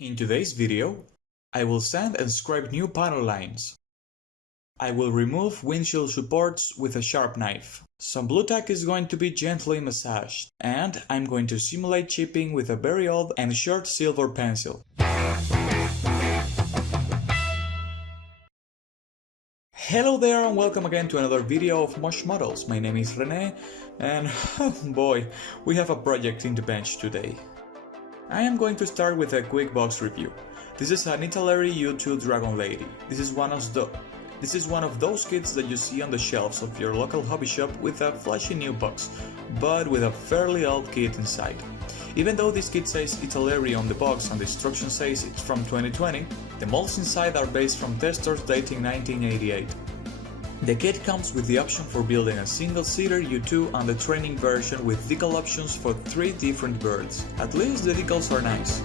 In today's video, I will sand and scrape new panel lines. I will remove windshield supports with a sharp knife. Some blue tack is going to be gently massaged, and I'm going to simulate chipping with a very old and short silver pencil. Hello there and welcome again to another video of Mosh Models. My name is René and oh boy, we have a project in the bench today. I am going to start with a quick box review. This is an Italeri U2 Dragonlady. This is one of those kits that you see on the shelves of your local hobby shop with a flashy new box, but with a fairly old kit inside. Even though this kit says Italeri on the box and the instruction says it's from 2020, the molds inside are based from testers dating 1988. The kit comes with the option for building a single-seater U2 and the training version with decal options for 3 different birds. At least the decals are nice.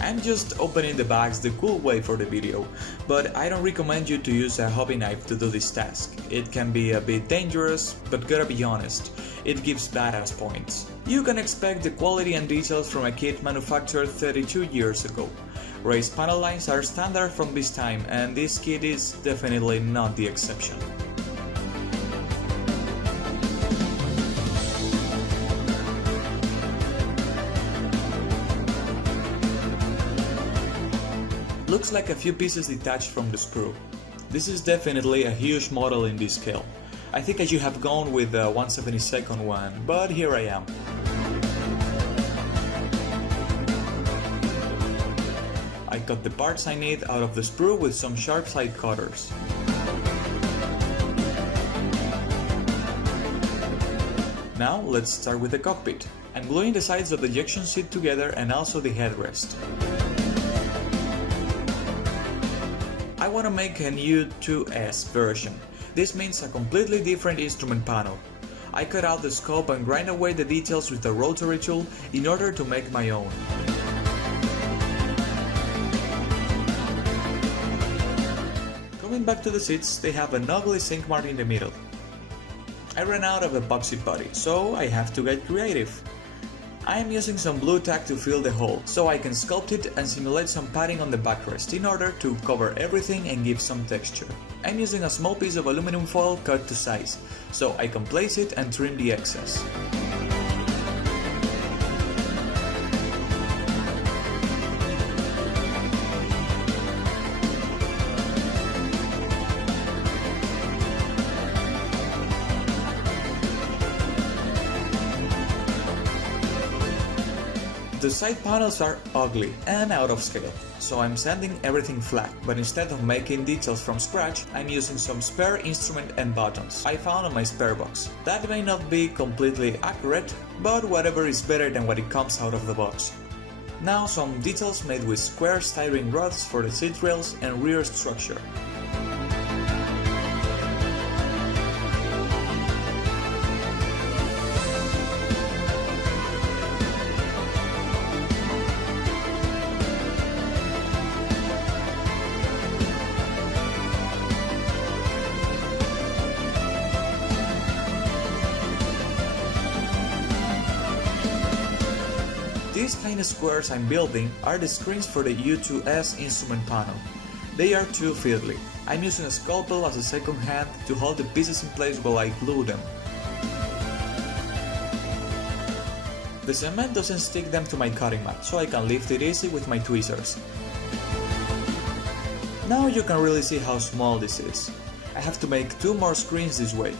I'm just opening the bags the cool way for the video, but I don't recommend you to use a hobby knife to do this task. It can be a bit dangerous, but gotta be honest, it gives badass points. You can expect the quality and details from a kit manufactured 32 years ago. Raised panel lines are standard from this time, and this kit is definitely not the exception. Looks like a few pieces detached from the sprue. This is definitely a huge model in this scale. I think I should have gone with the 1/72nd one, but here I am. I cut the parts I need out of the sprue with some sharp side cutters. Now let's start with the cockpit. I'm gluing the sides of the ejection seat together and also the headrest. I want to make an U2-S version. This means a completely different instrument panel. I cut out the scope and grind away the details with a rotary tool in order to make my own. Coming back to the seats, they have an ugly sink mark in the middle. I ran out of epoxy putty, so I have to get creative. I am using some blue tack to fill the hole, so I can sculpt it and simulate some padding on the backrest in order to cover everything and give some texture. I'm using a small piece of aluminum foil cut to size, so I can place it and trim the excess. The side panels are ugly and out of scale, so I'm sanding everything flat, but instead of making details from scratch, I'm using some spare instrument and buttons I found on my spare box. That may not be completely accurate, but whatever is better than what it comes out of the box. Now some details made with square styrene rods for the seat rails and rear structure. These tiny squares I'm building are the screens for the U2-S instrument panel. They are too fiddly. I'm using a scalpel as a second hand to hold the pieces in place while I glue them. The cement doesn't stick them to my cutting mat, so I can lift it easy with my tweezers. Now you can really see how small this is. I have to make 2 more screens this way.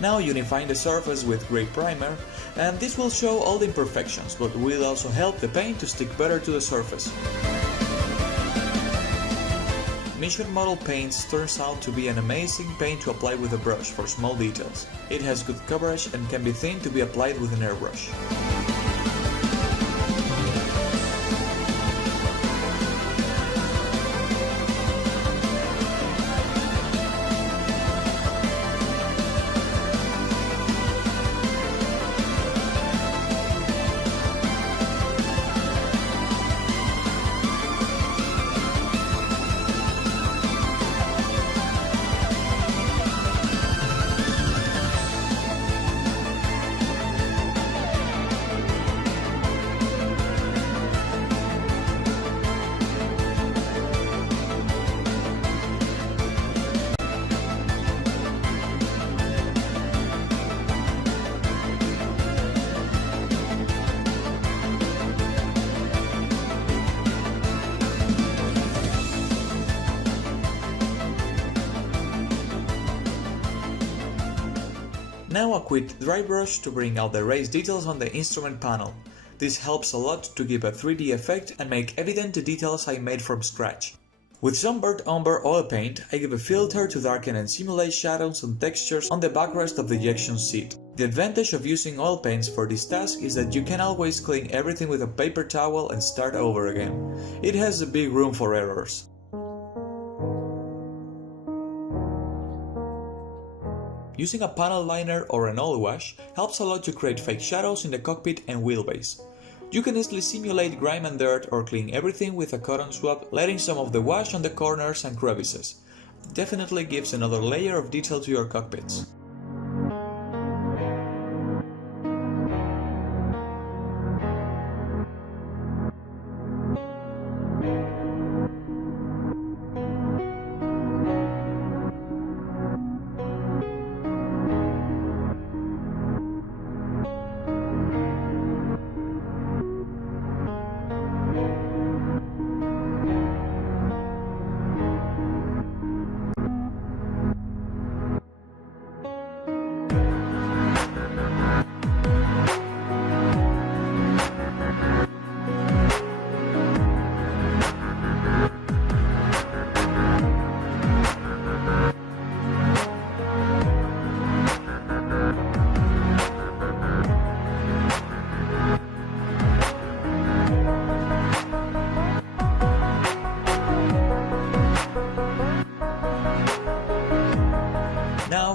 Now unifying the surface with gray primer, and this will show all the imperfections, but will also help the paint to stick better to the surface. Mission Model Paints turns out to be an amazing paint to apply with a brush for small details. It has good coverage and can be thin to be applied with an airbrush. Now a quick dry brush to bring out the raised details on the instrument panel. This helps a lot to give a 3D effect and make evident the details I made from scratch. With some burnt umber oil paint, I give a filter to darken and simulate shadows and textures on the backrest of the ejection seat. The advantage of using oil paints for this task is that you can always clean everything with a paper towel and start over again. It has a big room for errors. Using a panel liner or an oil wash helps a lot to create fake shadows in the cockpit and wheelbase. You can easily simulate grime and dirt or clean everything with a cotton swab, letting some of the wash on the corners and crevices. Definitely gives another layer of detail to your cockpits.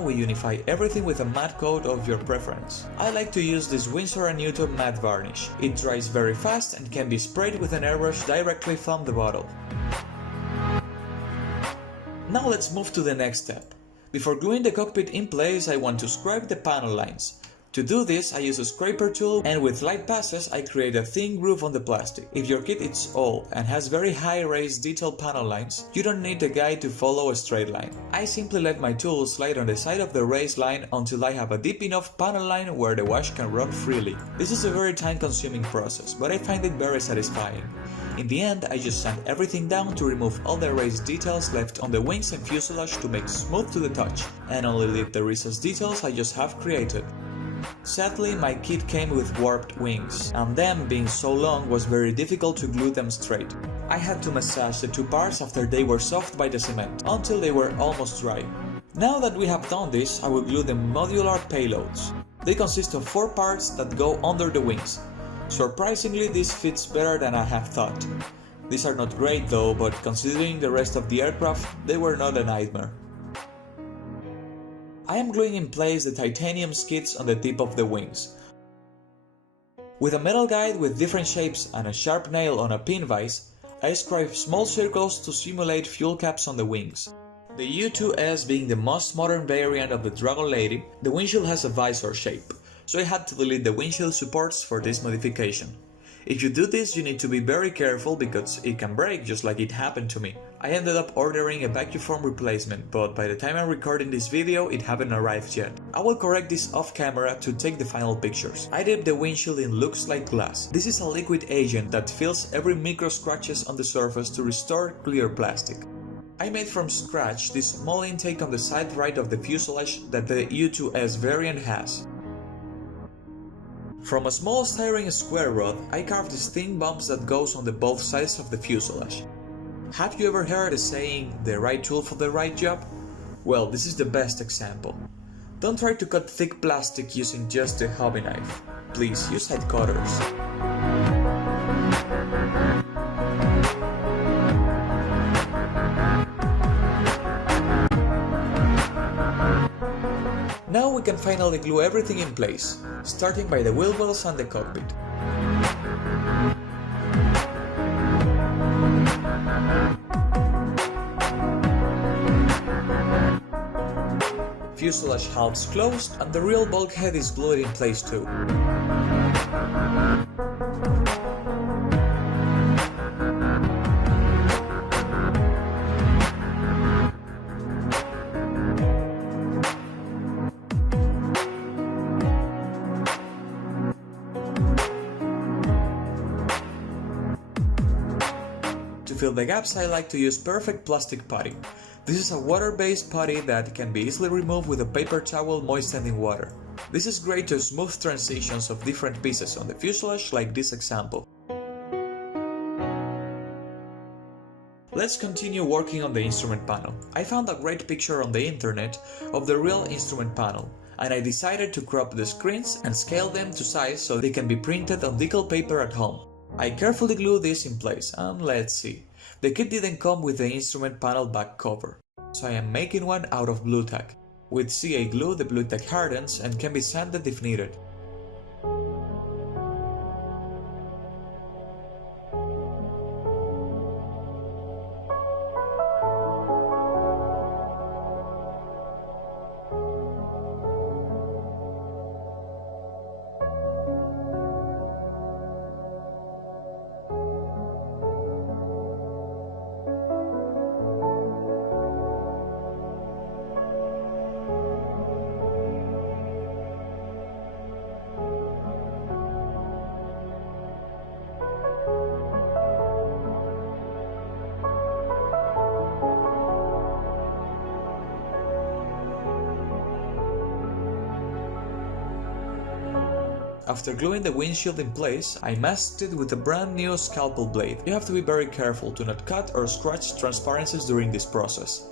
We unify everything with a matte coat of your preference. I like to use this Winsor & Newton matte varnish. It dries very fast and can be sprayed with an airbrush directly from the bottle. Now let's move to the next step. Before gluing the cockpit in place, I want to scrape the panel lines. To do this, I use a scraper tool, and with light passes I create a thin groove on the plastic. If your kit is old and has very high raised detailed panel lines, you don't need a guide to follow a straight line. I simply let my tool slide on the side of the raised line until I have a deep enough panel line where the wash can run freely. This is a very time-consuming process, but I find it very satisfying. In the end, I just sand everything down to remove all the raised details left on the wings and fuselage to make smooth to the touch, and only leave the recessed details I just have created. Sadly, my kit came with warped wings, and them being so long was very difficult to glue them straight. I had to massage the two parts after they were soft by the cement, until they were almost dry. Now that we have done this, I will glue the modular payloads. They consist of 4 parts that go under the wings. Surprisingly, this fits better than I have thought. These are not great though, but considering the rest of the aircraft, they were not a nightmare. I am gluing in place the titanium skids on the tip of the wings. With a metal guide with different shapes and a sharp nail on a pin vise, I scribe small circles to simulate fuel caps on the wings. The U2-S being the most modern variant of the Dragonlady, the windshield has a visor shape, so I had to delete the windshield supports for this modification. If you do this, you need to be very careful because it can break just like it happened to me. I ended up ordering a vacuum foam replacement, but by the time I'm recording this video, it haven't arrived yet. I will correct this off camera to take the final pictures. I dipped the windshield in looks like glass. This is a liquid agent that fills every micro scratches on the surface to restore clear plastic. I made from scratch this small intake on the side right of the fuselage that the U2-S variant has. From a small styrene square rod, I carved these thin bumps that goes on the both sides of the fuselage. Have you ever heard the saying, the right tool for the right job? Well, this is the best example. Don't try to cut thick plastic using just a hobby knife. Please use head cutters. Now we can finally glue everything in place, starting by the wheel wells and the cockpit. Fuselage halves closed and the real bulkhead is glued in place too. To fill the gaps, I like to use perfect plastic putty. This is a water-based putty that can be easily removed with a paper towel moistened in water. This is great to smooth transitions of different pieces on the fuselage, like this example. Let's continue working on the instrument panel. I found a great picture on the internet of the real instrument panel, and I decided to crop the screens and scale them to size so they can be printed on decal paper at home. I carefully glued this in place, and let's see. The kit didn't come with the instrument panel back cover, so I am making one out of blue tack. With CA glue, the blue tack hardens and can be sanded if needed. After gluing the windshield in place, I masked it with a brand new scalpel blade. You have to be very careful to not cut or scratch transparencies during this process.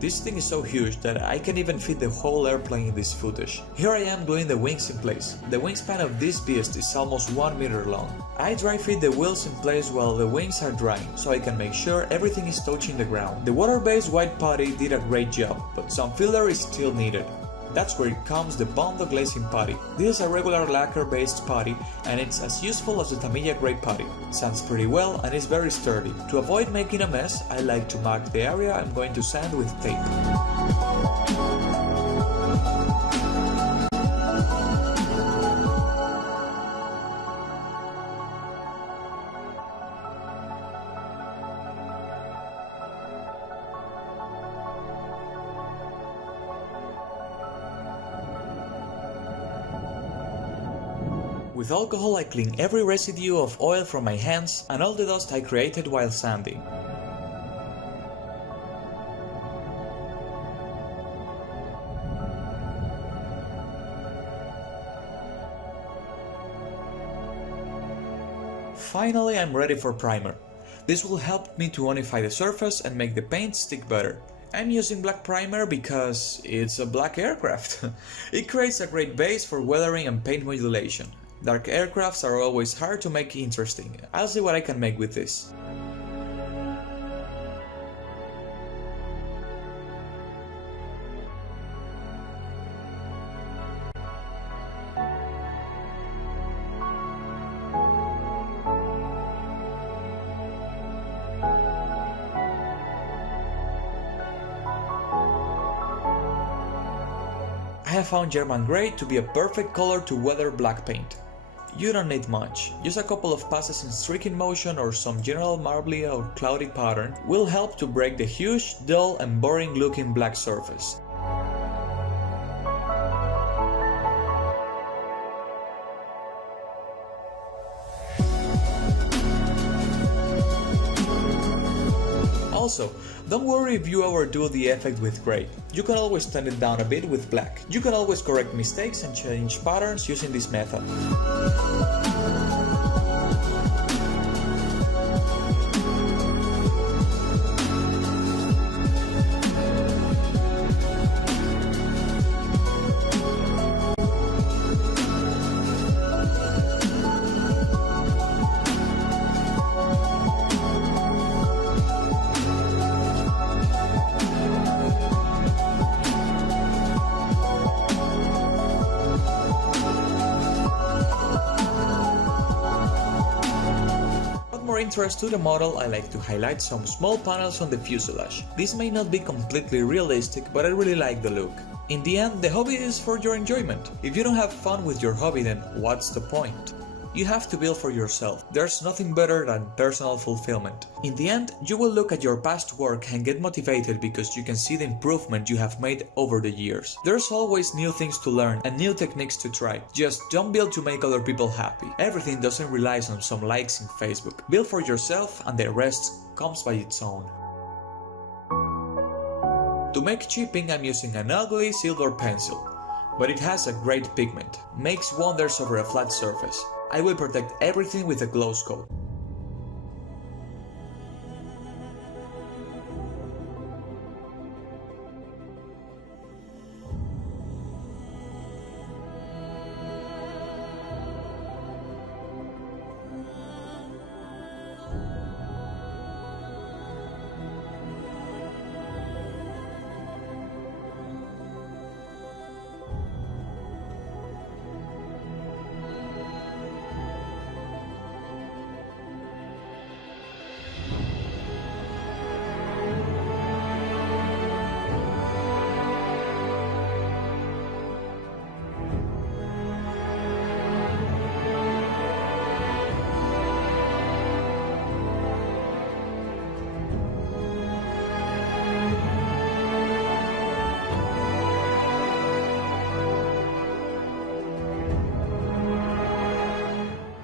This thing is so huge that I can even fit the whole airplane in this footage. Here I am gluing the wings in place. The wingspan of this beast is almost 1 meter long. I dry fit the wheels in place while the wings are drying, so I can make sure everything is touching the ground. The water-based white putty did a great job, but some filler is still needed. That's where it comes the Bondo glazing putty. This is a regular lacquer-based putty and it's as useful as the Tamiya Gray putty. Sands pretty well and is very sturdy. To avoid making a mess, I like to mark the area I'm going to sand with tape. With alcohol I clean every residue of oil from my hands and all the dust I created while sanding. Finally, I'm ready for primer. This will help me to unify the surface and make the paint stick better. I'm using black primer because it's a black aircraft. It creates a great base for weathering and paint modulation. Dark aircrafts are always hard to make interesting. I'll see what I can make with this. I have found German Gray to be a perfect color to weather black paint. You don't need much, just a couple of passes in streaking motion or some general marbly or cloudy pattern will help to break the huge, dull and boring looking black surface. Also, don't worry if you overdo the effect with gray. You can always tone it down a bit with black. You can always correct mistakes and change patterns using this method. Interest to the model, I like to highlight some small panels on the fuselage. This may not be completely realistic, but I really like the look. In the end, the hobby is for your enjoyment. If you don't have fun with your hobby, then what's the point? You have to build for yourself. There's nothing better than personal fulfillment. In the end, you will look at your past work and get motivated because you can see the improvement you have made over the years. There's always new things to learn and new techniques to try. Just don't build to make other people happy. Everything doesn't rely on some likes in Facebook. Build for yourself and the rest comes by its own. To make chipping, I'm using an ugly silver pencil, but it has a great pigment, makes wonders over a flat surface. I will protect everything with a gloss coat.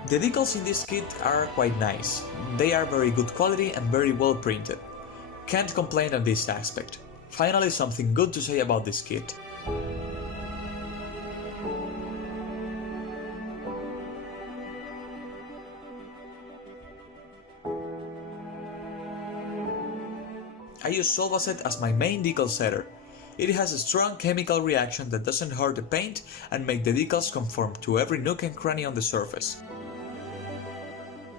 The decals in this kit are quite nice. They are very good quality and very well printed. Can't complain on this aspect. Finally, something good to say about this kit. I use Solvacet as my main decal setter. It has a strong chemical reaction that doesn't hurt the paint and make the decals conform to every nook and cranny on the surface.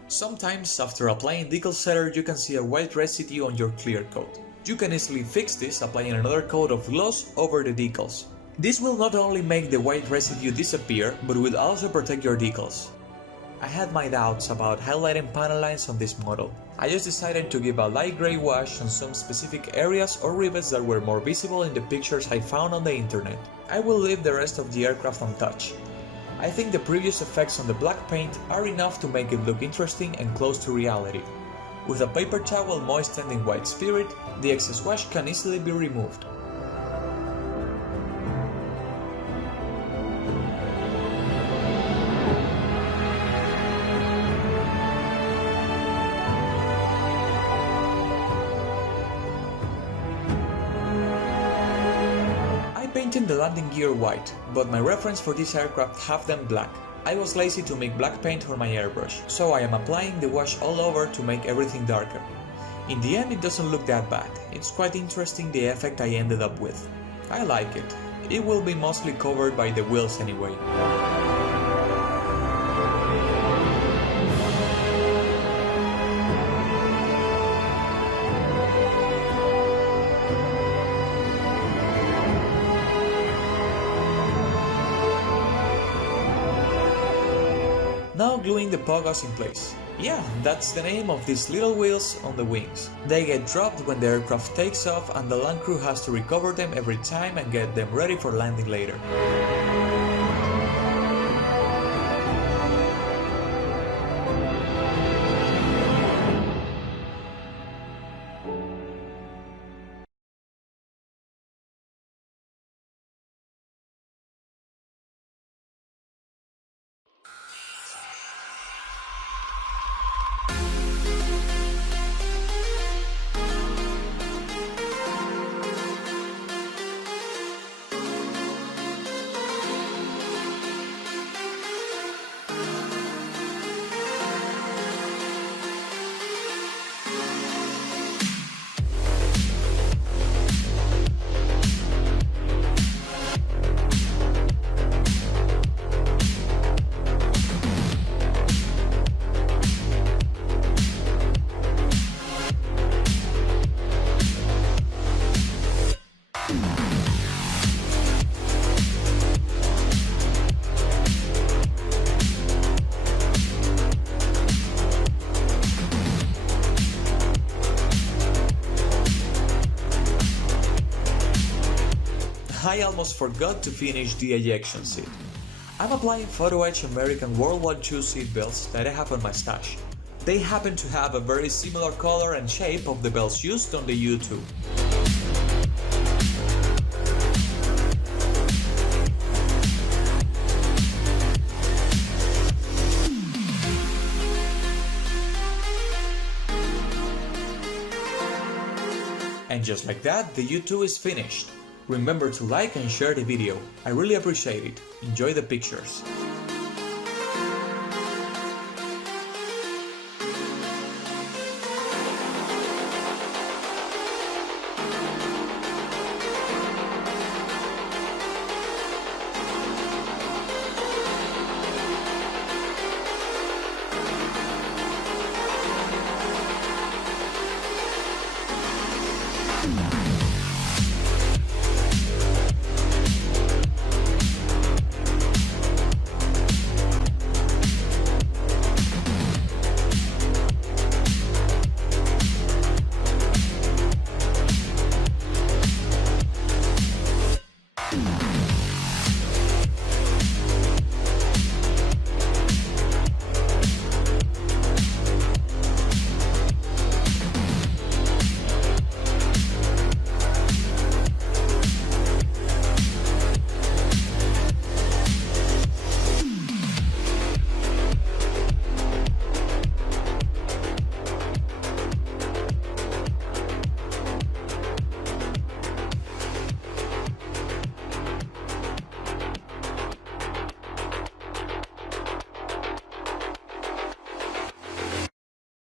Sometimes, after applying decal setter, you can see a white residue on your clear coat. You can easily fix this applying another coat of gloss over the decals. This will not only make the white residue disappear, but will also protect your decals. I had my doubts about highlighting panel lines on this model. I just decided to give a light grey wash on some specific areas or rivets that were more visible in the pictures I found on the internet. I will leave the rest of the aircraft untouched. I think the previous effects on the black paint are enough to make it look interesting and close to reality. With a paper towel moistened in white spirit, the excess wash can easily be removed. Painting the landing gear white, but my reference for this aircraft have them black. I was lazy to make black paint on my airbrush, so I am applying the wash all over to make everything darker. In the end, it doesn't look that bad. It's quite interesting the effect I ended up with. I like it. It will be mostly covered by the wheels anyway. Now gluing the poggers in place. Yeah, that's the name of these little wheels on the wings. They get dropped when the aircraft takes off and the land crew has to recover them every time and get them ready for landing later. I almost forgot to finish the ejection seat. I'm applying photo etch American World War II seatbelts that I have on my stash. They happen to have a very similar color and shape of the belts used on the U2. And just like that, the U2 is finished. Remember to like and share the video, I really appreciate it. Enjoy the pictures.